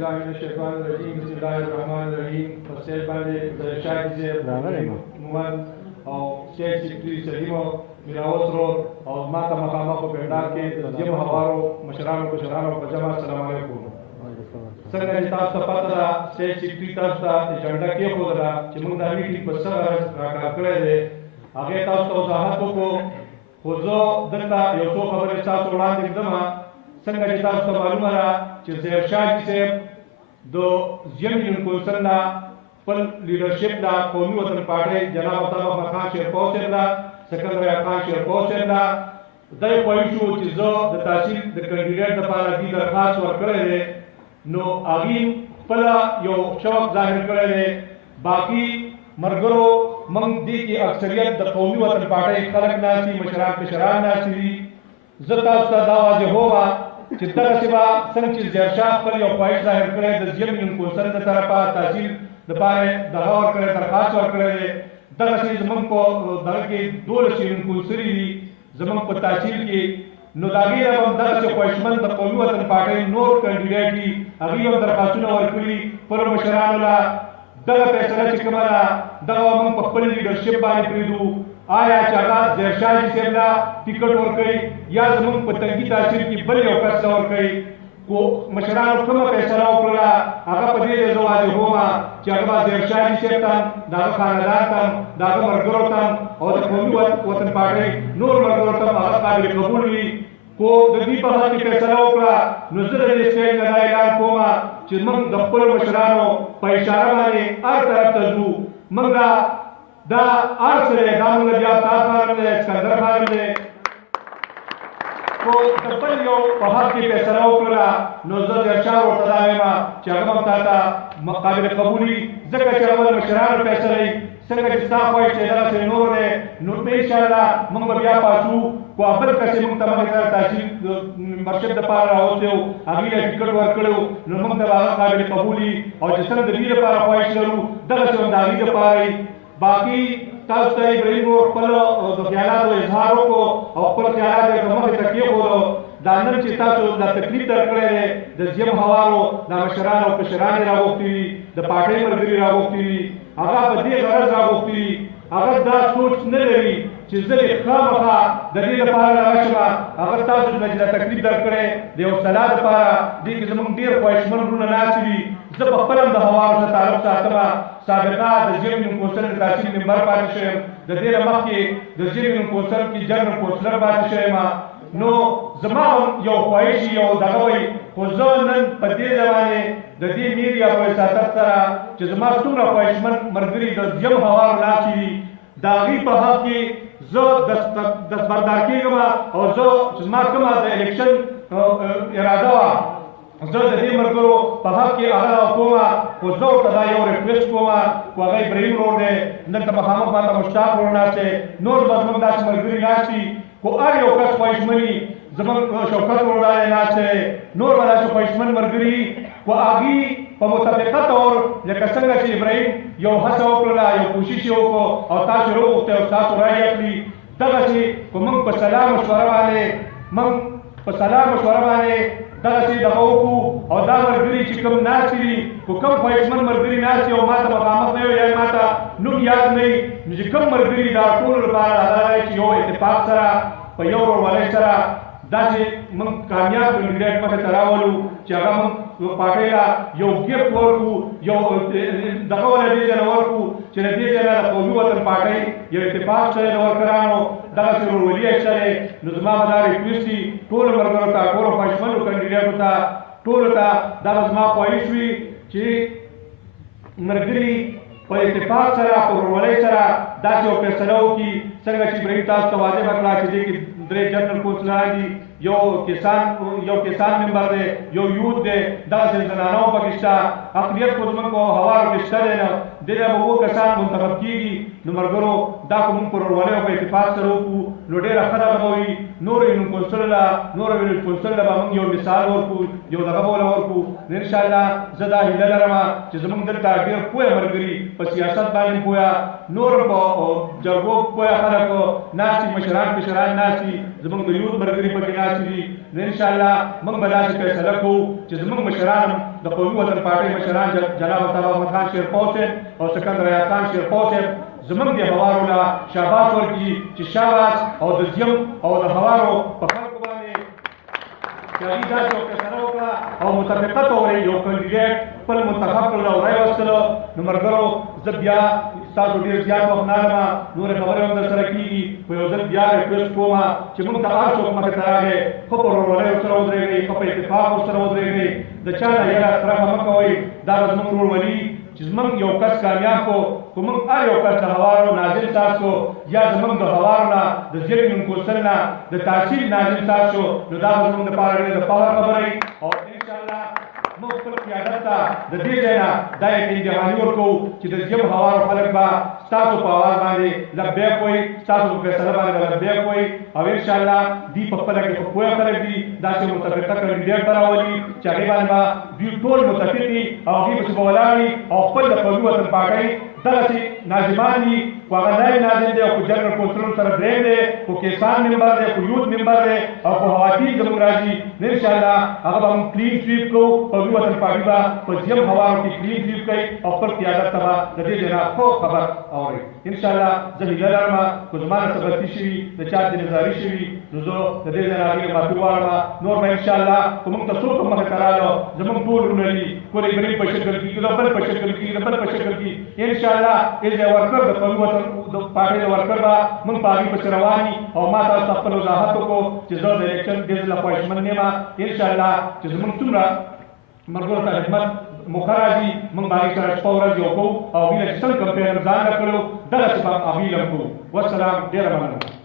بالله من الشیطان الرجیم بسم الله الرحمن الرحیم په سټیج باندې د شاهد مومن او سټیج سیکرټري سلیمو میراوس رول او ما ته مخامخ په پنډال کې د جمع هوارو مشرانو په جمع السلام علیکم. څنګه چې تاسو ته پته ده سټیج سیکرټري تاسو ته اجنډا کېښودله چې موږ دا میټینګ په څه غرض راکار کړی دی هغې تاسو ته وضاحت وکړو، خو زه دلته یو څو خبرې ستاسو وړاندې ږدمه. څنګه چې تاسو ته معلومه ده چې ظاهر حاجي صاحب د یونین کونسل نه خپل لیډرشپ له قومي وطن پارټۍ جناب عطا خان شیرپور صاحب له سکندر خان شیرپور صاحب له دی پوه شو چې زه د تحصیل د کینډیډیټ لپاره دې درخواست ورکړی دی، نو هغې خپله یو شوق ظاهر کړی دی. باقي ملګرو موږ دې کې اکثریت د قومي وطن پارټۍ خلک ناست دي، مشران ناست دي. زه تاسو ته دا واضح ومه چې دغسې به څنګه چې ظاهر شاه خپل یو خواهش ظاهر کړی د یونین کونسل د طرفه تحصیل دپاره دغه ورکړی درخواست ورکړی دی، دغسې زموږ په دغه کې 12 یونین کونسلې دي زموږ په تحصیل کې، نو د هغې نه به هم دغسې خواهشمند د قومي وطن پارټۍ نور کینډیډیټ دي، هغوی هم درخواستونه ورکړي خپلو مشرانو له. دغه فیصله چې کومه ده دغه به موږ په خپل لیډرشپ باندې پرېږدو. آیا چې هغه ظاهر حاجي صاحب له ټکټ ورکوي یا زموږ په تنګي تحصیل کې بل یو کس له ورکوي. خو مشرانو کومه فیصله وکړله هغه په دې زه واضح ومه چې هغه به ظاهر حاجي صاحب ته د هغه خاندان ته د هغه ملګرو ته او د قومي وطن پارټۍ نور ملګرو ته هغه قابل قبول وي. خو د دې په حق کې فیصله وکړه نو زه د دې سټیج نه دا اعلان کوم چې موږ د خپلو مشرانو په اشاره باندې هر طرف ته ځو. موږ دا هر څه دی، دا موږ بیا طاهر خان دی، سکندر خان دی، خو د بل یو په حق کې فیصله وکړله نو زه ظاهر شاه ورته دا وایم چې هغه هم تا ته قابل قبول وي، ځکه چې هغه د مشرانو فیصله وي. څنګه چې ستا خواهش چې دغسې نور دی نو انشاءالله موږ به بیا پاڅو. خو بل کس یې موږ ته مخکې ته تحصیل مرشد دپاره راوستی و، هغوی له ټکټ ورکړی و، نو موږ ته به هغه قابل قبول وي او چې څنګه د دې لپاره خواهش لرو دغسې هم د هغوی دپاره وي. باقي تاسو ته ابراهیم خپلو د خیالاتو اظهار وکړو او خپل خیالات یې مخې ته کېښودو. دا نن چې تاسو دا تکلیف درکړی دی د زیم هوارو دا مشران او کشران یې راغوښتي وي، د پارټۍ ملګري راغوښتي وي، هغه په دې غرض راغوښتي وي، هغه دا سوچ نه لري چې زه دې خامخا د دې لپاره راشم هغه تاسو ته چې دا تکلیف درکړی د یو صلاح دپاره دې کې زموږ ډېر خواهشمند وروڼه ناست دي. زه په خپله هم د هوارو سره تعلق ساتمه، سابقه د یونین کونسل د تحصیل ممبر پاتې شویم، د دې نه مخکې د یونین کونسل کې جنرال کونسلر پاتې شویم. نو زما هم یو خواهش یو دغه وی، خو زه نن په دې زمانې د دې میډیا په وساطت سره چې زما څومره خواهشمند ملګري د یم هوارو ناستې دي د هغوی په حق کې زه دستبردار کېږم او زه چې زما کومه د الیکشن اراده وه زه د دې ملګرو په حق کې هغه کوم، خو زه ورته دا یو ریکویسټ کوم، خو هغه ابراهیم ورور دی دلته مخامخ ماته مشتاق ورور ناست دی، نور به زموږ داسې ملګري ناست دي. خو هر یو کس خواهشمني زموږ شوکت ورور دی ناست دی، نور به داسې خواهشمند ملګري، خو هغوی په متفقه طور لکه څنګه چې ابراهیم یو هڅه وکړله، یو کوشش یې وکړو او تاسو یې راوغوښتی او ستاسو رایې اخلي، دغسې خو موږ په سلا مشوره باندې دغسې دغه وکړو او دا ملګري چې کوم ناست دي خو کوم خواهشمند ملګري ناست دي او ما ته مخامخ نه وي یا ما ته نوم یاد نه وي، نو چې کوم ملګري دا ټولو لپاره دا دی چې یو اتفاق سره په یو ورورولۍ سره داسې موږ کامیاب کینډیډیټ مخې ته راولو چې هغه موږ پارټۍ له یو ګفټ ورکړو، یو دغه له دې ځای نه ورکړو چې له دې ځای نه د قومي وطن پارټۍ یو اتفاق شته د ورکرانو دغسې ورورولي یې شته دی. نو زما به دا ریکویسټ وي ټولو ملګرو ته، ټولو خواهشمندو کینډیډیټو ته، ټولو ته دا به زما خواهش وي چې ملګري په اتفاق سره په ورورولۍ سره داسې یو فیصله وکړي څنګه چې ابراهیم تاسو ته واضحه کړه چې دې کې 3 جنرال کونسلران دي، یو کسان ممبر دی، یو یوت دی، دغسې زنانه هم پکې شته، اقلیت خو زموږ په هوارو کې شته دی نه، دې نه به 2 کسان منتخب کېږي. نو ملګرو دا خو موږ په ورورولۍ او په اتفاق سره وکړو نو ډېره ښه دغه به وي. نورو یونین کونسل له به موږ یو مثال ورکړو، یو دغه به ورکړو. نو انشاءالله زه دا هیله لرم چې زموږ دلته ډېر پوهه ملګري په سیاست باندې پوهه، نور په جرګو پوهه خلک ناست دي، مشران کشران ناست دي، زموږ د یوت ملګري پکې ناست ناستې دي نو انشاءالله موږ به داسې فیصله کوو چې زموږ مشران هم د قومي وطن پارټۍ مشران جناب طلب احمد خان شیرپو صاحب او سکندر حیات خان شیرپو صاحب زموږ د هوارو له شاباس ورکړي چې شاباس او د زیم او د هوارو په خلکو باندې چې هغوی داسې یو فیصله وکړه او متفقه طور یو کاندیډیټ خپل منتخب کړل او رای واخیستلو نو ملګرو زه بیا ستاسو ډېر زیات وخت نه لرمه نورې خبرې هم درسره کېږي خو یو ځل بیا ریکویسټ کوم چې موږ ته هر څوک مخې ته راغی ښه په ورورولۍ ورسره ودرېږئ ښه په اتفاق ورسره ودرېږئ د چا نه یره طرفه مه کوئ دا به زموږ ورورولي چې زموږ یو کس کامیاب کړو خو موږ هر یو کس د هوارو ناظم صاحب شو یا زموږ د هوارو نه د یونین کونسل نه د تحصیل ناظم صاحب شو نو دا به زموږ دپاره ډېر د فخر خبره وي او انشاءالله موږ خپل قیادت ته د دې ځای نه دا امتحاني ورکوو چې د زیم هوارو خلک به ستاسو په اواز باندې لبیک وایي ستاسو په فیصله باندې به لبیک وایي او انشاءالله دوی په خپله کې خو پوه خلک دي داسې متفقه کاندیډیټ به راولي چې هغې باندې به دوی ټول متفق دي او هغوی پسې به ولاړ وي او خپل د قومي وطن پارټۍ دغسې ناظمان دي خو هغه نایب ناظم دی او خو جنرال کونسلونو سره درېیم دی خو کیسان ممبر دی خو یوت ممبر دی او خو خواتین زموږ راځي نو انشاءالله هغه به موږ کلین سویپ کوو قومي وطن پارټي به په زیم هوارو کې کلین سویپ کوي او خپل قیادت ته به د دې ځای نه ښه خبر اورئ انشاءالله زه هیله لرمه خو زما نه څه غلطي شوي د چا ځینې شوي نو زه د دې ځای نه هغې نه معافي غواړم نور به انشاءالله خو موږ ته څوک هم مخې ته راغلو زموږ ټول وروڼه دي کور ابراهیم په شکل کې د بل په شکل کې د بل په شکل کې انشاءالله از ورکر د قومي وطن د پارټۍ د ورکر به موږ په هغې پسې روان یي او ما تاسو ته خپل وضاحت وکړو چې زه د الیکشن ډېر له خواهشمند نه یم انشاءالله چې زموږ څومره ملګرو ته خدمت موخه راځي موږ به هغې سره شپه ورځ یو کوو او هغوی له چې څنګه کمپین ځان نه کړو دغسې به هغوی له کوو والسلام ډېره مننه